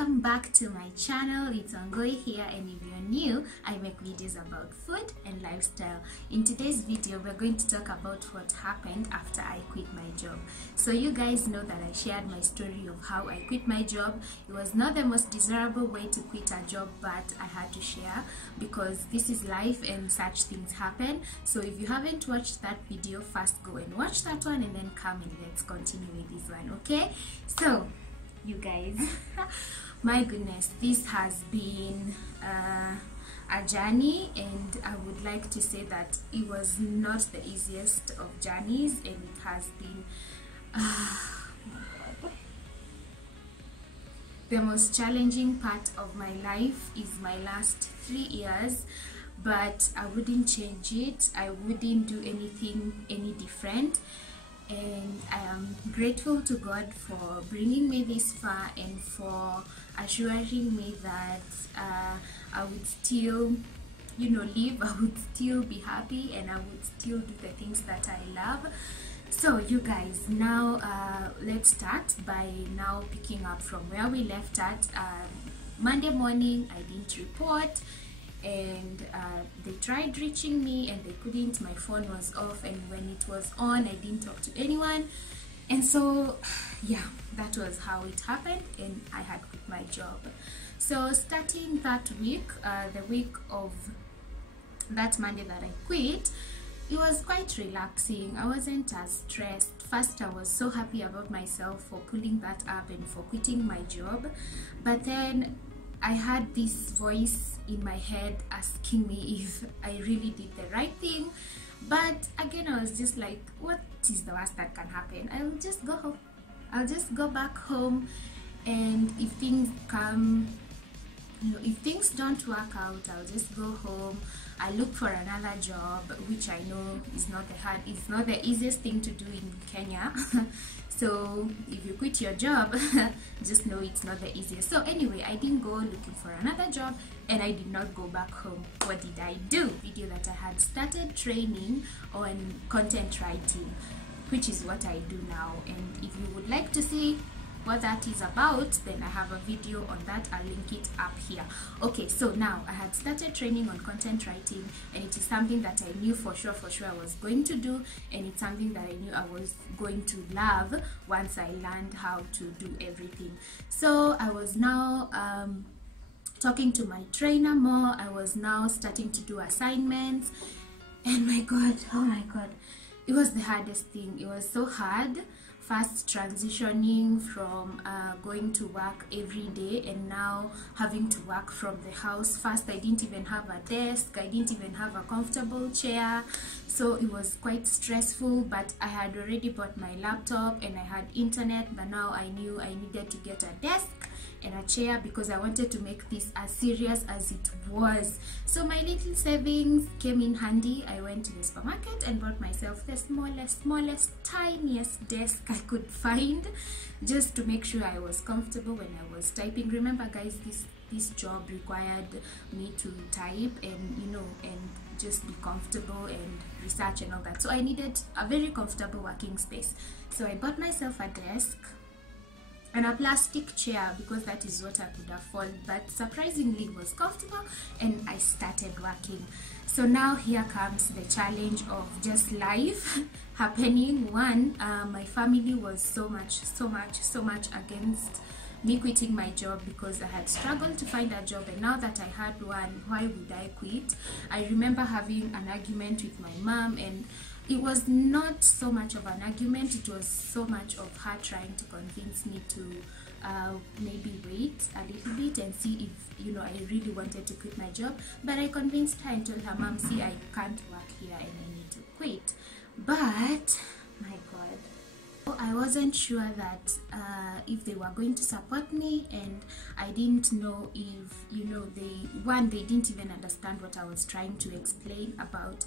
welcome back to my channel. It's WANGUI here, and if you're new, I make videos about food and lifestyle. In today's video, we're going to talk about what happened after I quit my job. So you guys know that I shared my story of how I quit my job. It was not the most desirable way to quit a job, but I had to share because this is life and such things happen. So if you haven't watched that video, first go and watch that one and then come and let's continue with this one, okay? So you guys, my goodness, this has been a journey, and I would like to say that it was not the easiest of journeys, and it has been the most challenging part of my life is my last 3 years, but I wouldn't change it. I wouldn't do anything any different. And I am grateful to God for bringing me this far and for assuring me that I would still, live, I would still be happy, and I would still do the things that I love. So you guys, now let's start by now picking up from where we left at. Monday morning, I didn't report, and they tried reaching me and they couldn't. My phone was off, and when it was on, I didn't talk to anyone. And so yeah, that was how it happened, and I had quit my job. So starting that week, the week of that Monday that I quit, it was quite relaxing. I wasn't as stressed. First, I was so happy about myself for pulling that up and for quitting my job, but then I had this voice in my head asking me if I really did the right thing. But again, I was just like, what is the worst that can happen? I'll just go home. I'll just go back home, and if things come, if things don't work out, I'll just go home. I look for another job, which I know is it's not the easiest thing to do in Kenya. So if you quit your job, just know it's not the easiest. So anyway, I didn't go looking for another job, and I did not go back home. What did I do? Video that I had started training on content writing, which is what I do now. And if you would like to see what that is about, then I have a video on that. I'll link it up here. Okay, so now I had started training on content writing, and it is something that I knew for sure I was going to do, and it's something that I knew I was going to love once I learned how to do everything. So I was now talking to my trainer more. I was now starting to do assignments, and my god, oh my god, it was the hardest thing. It was so hard. First, transitioning from going to work every day and now having to work from the house. First, I didn't even have a desk. I didn't even have a comfortable chair. So it was quite stressful, but I had already bought my laptop and I had internet, but now I knew I needed to get a desk and a chair because I wanted to make this as serious as it was. So my little savings came in handy. I went to the supermarket and bought myself the smallest, tiniest desk I could find, just to make sure I was comfortable when I was typing. Remember guys, this job required me to type and and just be comfortable and research and all that. So I needed a very comfortable working space. So I bought myself a desk and a plastic chair because that is what I could afford, but surprisingly it was comfortable, and I started working. So now here comes the challenge of just life happening. One, my family was so much against me quitting my job because I had struggled to find a job, and now that I had one, why would I quit? I remember having an argument with my mom, and it was not so much of an argument, it was so much of her trying to convince me to maybe wait a little bit and see if I really wanted to quit my job. But I convinced her and told her, Mom, see, I can't work here and I need to quit. But my god, I wasn't sure that if they were going to support me, and I didn't know if they didn't even understand what I was trying to explain about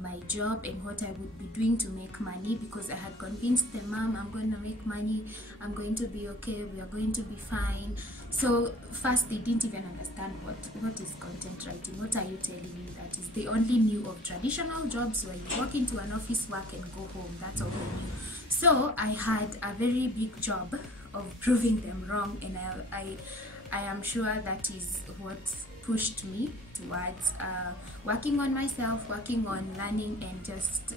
my job and what I would be doing to make money, because I had convinced them, Mom, I'm going to make money, I'm going to be okay, we are going to be fine. So first, they didn't even understand what is content writing. What are you telling me? That is, they only knew of traditional jobs where you walk into an office, work and go home. That's all they knew. So I had a very big job of proving them wrong, and I am sure that is what pushed me towards working on myself, working on learning, and just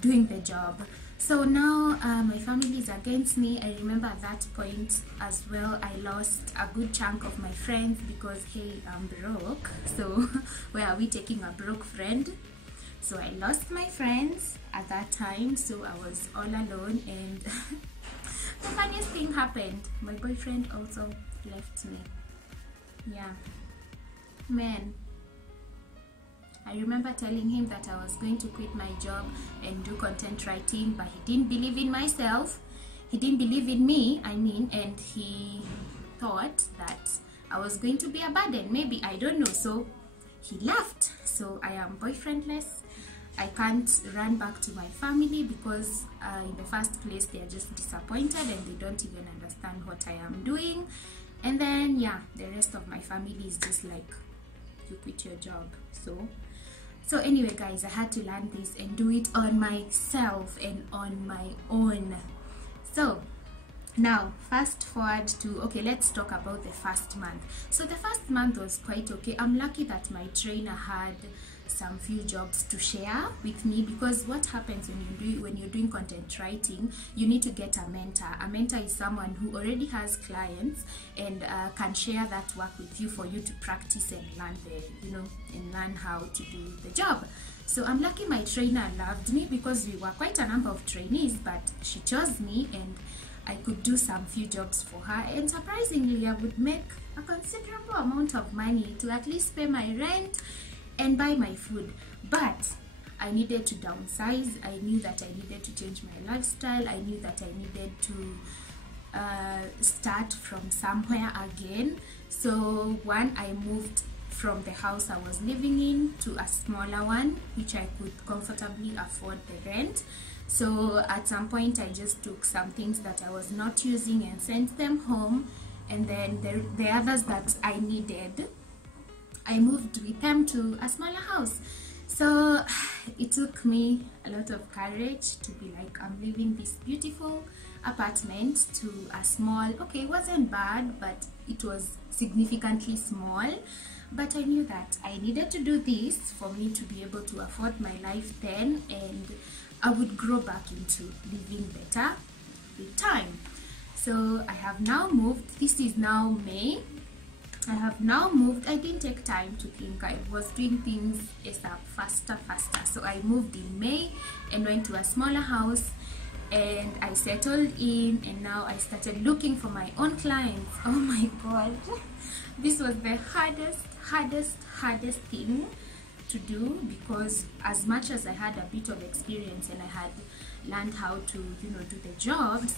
doing the job. So now my family is against me. I remember at that point as well, I lost a good chunk of my friends because, hey, I'm broke. So where are we taking a broke friend? So I lost my friends at that time. So I was all alone, and the funniest thing happened. My boyfriend also left me. Yeah, man. I remember telling him that I was going to quit my job and do content writing, but he didn't believe in myself. He didn't believe in me, I mean, and he thought that I was going to be a burden, maybe, I don't know. So he left. So I am boyfriendless. I can't run back to my family because in the first place they are just disappointed and they don't even understand what I am doing. And then yeah, the rest of my family is just like, you quit your job. So anyway guys, I had to learn this and do it on myself and on my own. So now fast forward to, okay, let's talk about the first month. So the first month was quite okay. I'm lucky that my trainer had some few jobs to share with me, because what happens when you're doing content writing, you need to get a mentor. A mentor is someone who already has clients and can share that work with you for you to practice and learn and learn how to do the job. So I'm lucky my trainer loved me, because we were quite a number of trainees, but she chose me and I could do some few jobs for her, and surprisingly I would make a considerable amount of money to at least pay my rent and buy my food. But I needed to downsize. I knew that I needed to change my lifestyle. I knew that I needed to start from somewhere again. So I moved from the house I was living in to a smaller one, which I could comfortably afford the rent. So at some point I just took some things that I was not using and sent them home, and then the others that I needed, I moved with them to a smaller house. So it took me a lot of courage to be like, I'm leaving this beautiful apartment to a small, okay, it wasn't bad, but it was significantly small. But I knew that I needed to do this for me to be able to afford my life then, and I would grow back into living better with time. So I have now moved. This is now May. I have now moved. I didn't take time to think. I was doing things faster. So I moved in May and went to a smaller house, and I settled in, and now I started looking for my own clients. Oh my god, this was the hardest thing to do, because as much as I had a bit of experience and I had learned how to do the jobs,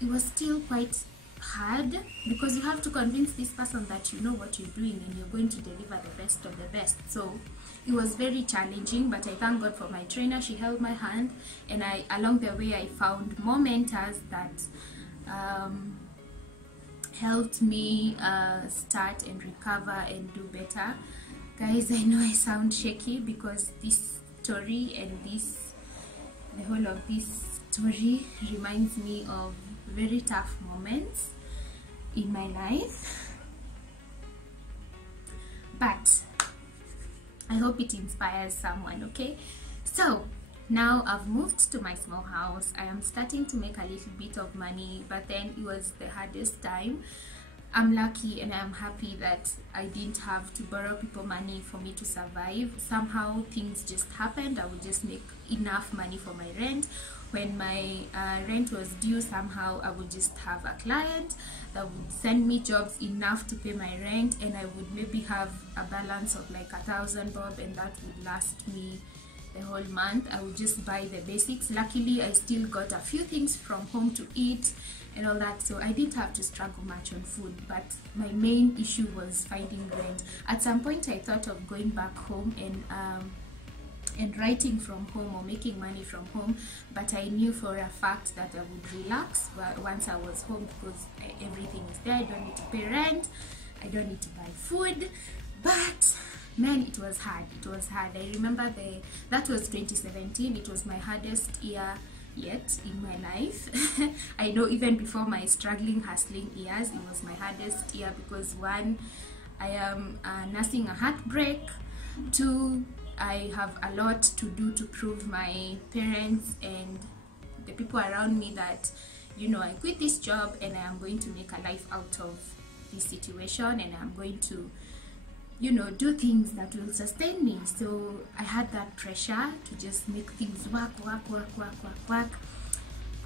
it was still quite hard, because you have to convince this person that you know what you're doing and you're going to deliver the best of the best. So it was very challenging, but I thank God for my trainer. She held my hand, and along the way I found more mentors that helped me start and recover and do better. Guys, I know I sound shaky because this story and the whole of this story reminds me of very tough moments in my life, but I hope it inspires someone. Okay, so now I've moved to my small house. I am starting to make a little bit of money, but then it was the hardest time. I'm lucky and I'm happy that I didn't have to borrow people money for me to survive. Somehow things just happened. I would just make enough money for my rent. When my rent was due, somehow I would just have a client that would send me jobs enough to pay my rent, and I would maybe have a balance of like 1,000 bob, and that would last me the whole month. I would just buy the basics. Luckily I still got a few things from home to eat and all that, so I didn't have to struggle much on food. But my main issue was finding rent. At some point I thought of going back home and writing from home or making money from home, but I knew for a fact that I would relax once I was home, because everything is there. I don't need to pay rent, I don't need to buy food. But man, it was hard. I remember that was 2017. It was my hardest year yet in my life. I know even before my struggling, hustling years, it was my hardest year because one, I am nursing a heartbreak. Two, I have a lot to do to prove my parents and the people around me that, you know, I quit this job and I am going to make a life out of this situation, and I'm going to, you know, do things that will sustain me. So I had that pressure to just make things work.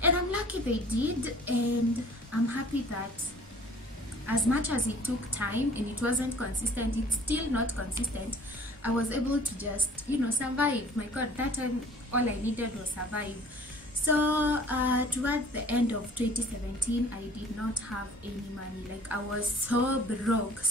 And I'm lucky they did, and I'm happy that as much as it took time and it wasn't consistent, it's still not consistent, I was able to just, you know, survive. My God, that time all I needed was survive. So towards the end of 2017, I did not have any money. Like, I was so broke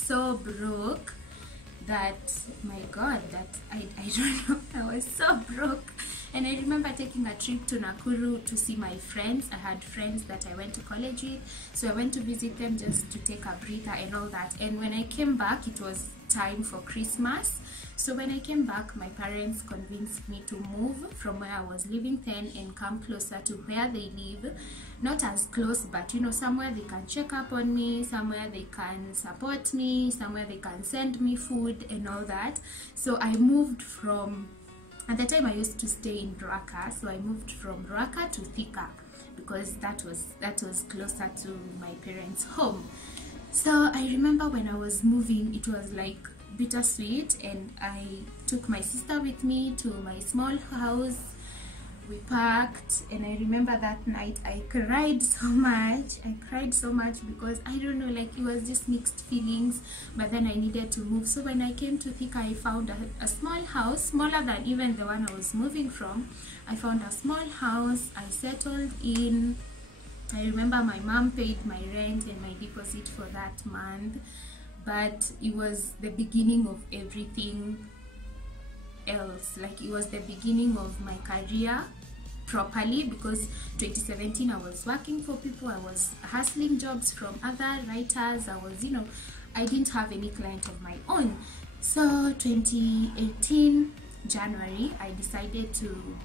that, my God, that I don't know, I was so broke. And I remember taking a trip to Nakuru to see my friends. I had friends that I went to college with, so I went to visit them just to take a breather and all that. And when I came back, it was time for Christmas. So when I came back, my parents convinced me to move from where I was living then and come closer to where they live. Not as close, but, you know, somewhere they can check up on me, somewhere they can support me, somewhere they can send me food and all that. So I moved from, at the time I used to stay in Ruaka, so I moved from Ruaka to Thika because that was closer to my parents' home. So I remember when I was moving, it was like bittersweet, and I took my sister with me to my small house. We packed, and I remember that night I cried so much. Because I don't know, like, it was just mixed feelings, but then I needed to move. So when I came to Thika, I found a small house, smaller than even the one I was moving from. I found a small house. I settled in. I remember my mom paid my rent and my deposit for that month, but it was the beginning of everything else. Like, it was the beginning of my career properly, because 2017 I was working for people, I was hustling jobs from other writers, I was, you know, I didn't have any client of my own. So 2018 January, I decided to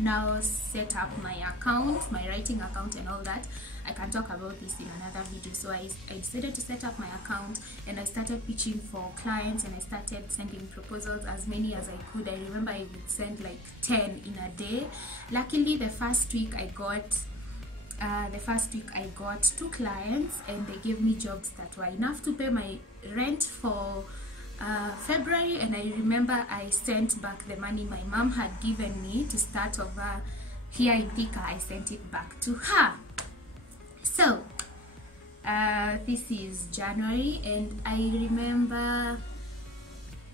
now set up my account, my writing account and all that. I can talk about this in another video. So I decided to set up my account, and I started pitching for clients, and I started sending proposals, as many as I could. I remember I would send like 10 in a day. Luckily, the first week I got 2 clients, and they gave me jobs that were enough to pay my rent for February. And I remember I sent back the money my mom had given me to start over here in Thika. I sent it back to her. So this is January, and I remember,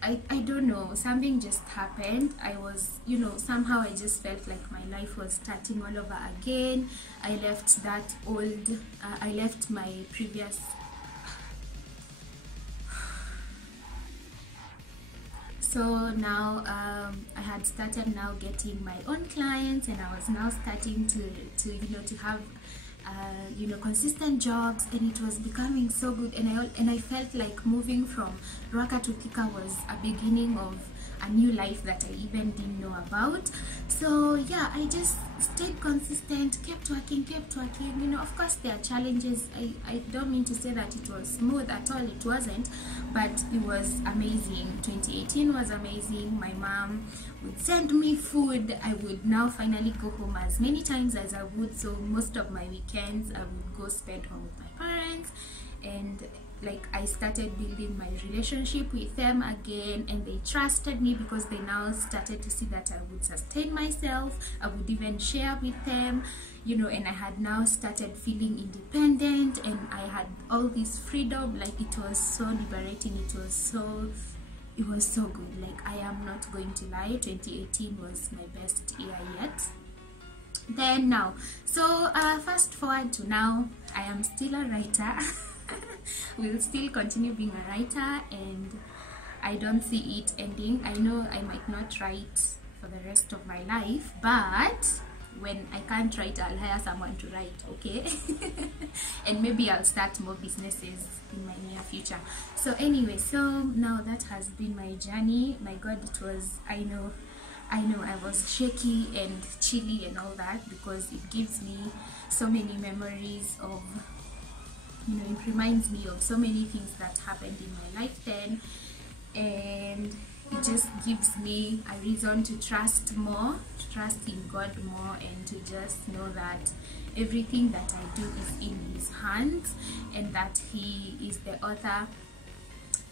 I don't know, something just happened. I was, you know, somehow I just felt like my life was starting all over again. I left that old, I left my previous, so now I had started now getting my own clients, and I was now starting to you know, to have you know, consistent jobs, and it was becoming so good. And I felt like moving from Ruaka to Thika was a beginning of a new life that I even didn't know about. So yeah, I just stayed consistent, kept working. You know, of course there are challenges. I don't mean to say that it was smooth at all, it wasn't, but it was amazing. 2018 was amazing. My mom would send me food. I would now finally go home as many times as I would. So most of my weekends I would go spend home with my parents, and like, I started building my relationship with them again, and they trusted me because they now started to see that I would sustain myself. I would even share with them, you know, and I had now started feeling independent, and I had all this freedom. Like, it was so liberating. It was so good. Like, I am not going to lie, 2018 was my best year yet. Then now, so fast forward to now, I am still a writer. Will still continue being a writer, and I don't see it ending. I know I might not write for the rest of my life, but when I can't write, I'll hire someone to write, okay? And maybe I'll start more businesses in my near future. So anyway, so now that has been my journey. My God, it was, I know, I know I was shaky and chilly and all that, because it gives me so many memories of, you know, it reminds me of so many things that happened in my life then, and it just gives me a reason to trust more, to trust in God more, and to just know that everything that I do is in His hands, and that He is the author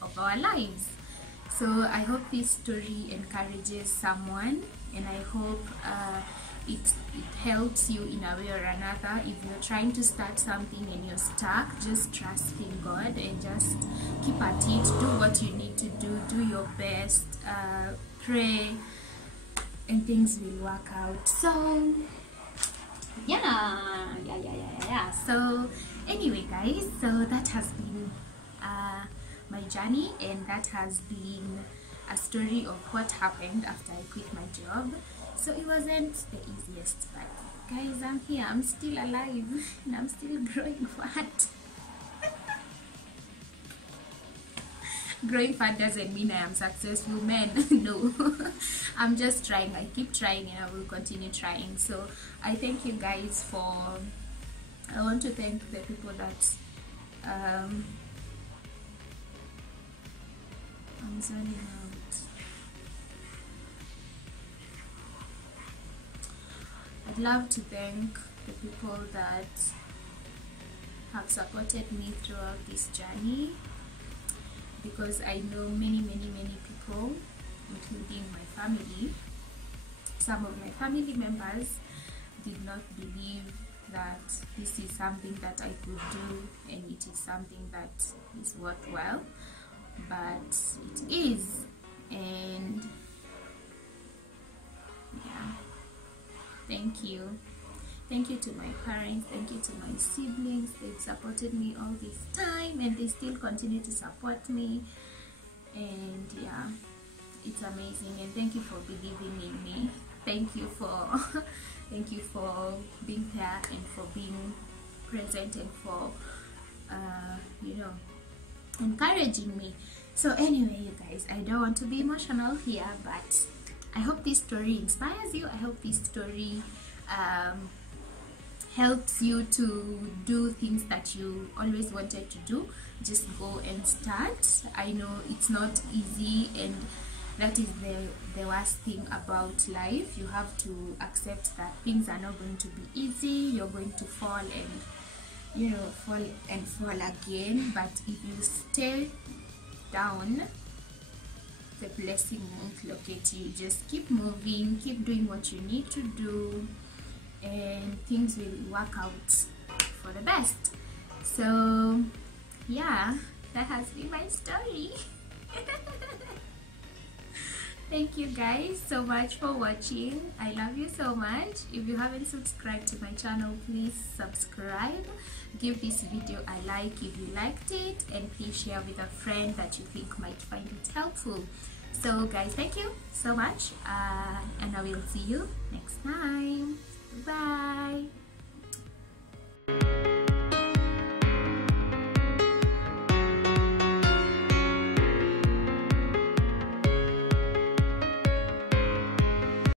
of our lives. So I hope this story encourages someone, and I hope it helps you in a way or another. If you're trying to start something and you're stuck, just trust in God and just keep at it. Do what you need to do your best, pray, and things will work out. So yeah. So anyway, guys, so that has been my journey, and that has been a story of what happened after I quit my job. So it wasn't the easiest, but guys, I'm here, I'm still alive, and I'm still growing fat. Growing fat doesn't mean I am successful, man. No. I'm just trying. I keep trying, and I will continue trying. So I thank you guys for, I want to thank the people that I'm zoning out. I'd love to thank the people that have supported me throughout this journey, because I know many people, including my family. Some of my family members did not believe that this is something that I could do, and it is something that is worthwhile, but it is. And yeah, thank you to my parents, thank you to my siblings. They've supported me all this time, and they still continue to support me, and yeah, it's amazing. And thank you for believing in me. Thank you for thank you for being there, and for being present, and for you know, encouraging me. So anyway, you guys, I don't want to be emotional here, but I hope this story inspires you. I hope this story helps you to do things that you always wanted to do. Just go and start. I know it's not easy, and that is the worst thing about life. You have to accept that things are not going to be easy. You're going to fall, and you know, fall again. But if you stay down, the blessing won't locate you. Just keep moving, keep doing what you need to do, and things will work out for the best. So yeah, that has been my story. Thank you guys so much for watching. I love you so much. If you haven't subscribed to my channel, please subscribe. Give this video a like if you liked it, and please share with a friend that you think might find it helpful. So guys, thank you so much, and I will see you next time. Bye.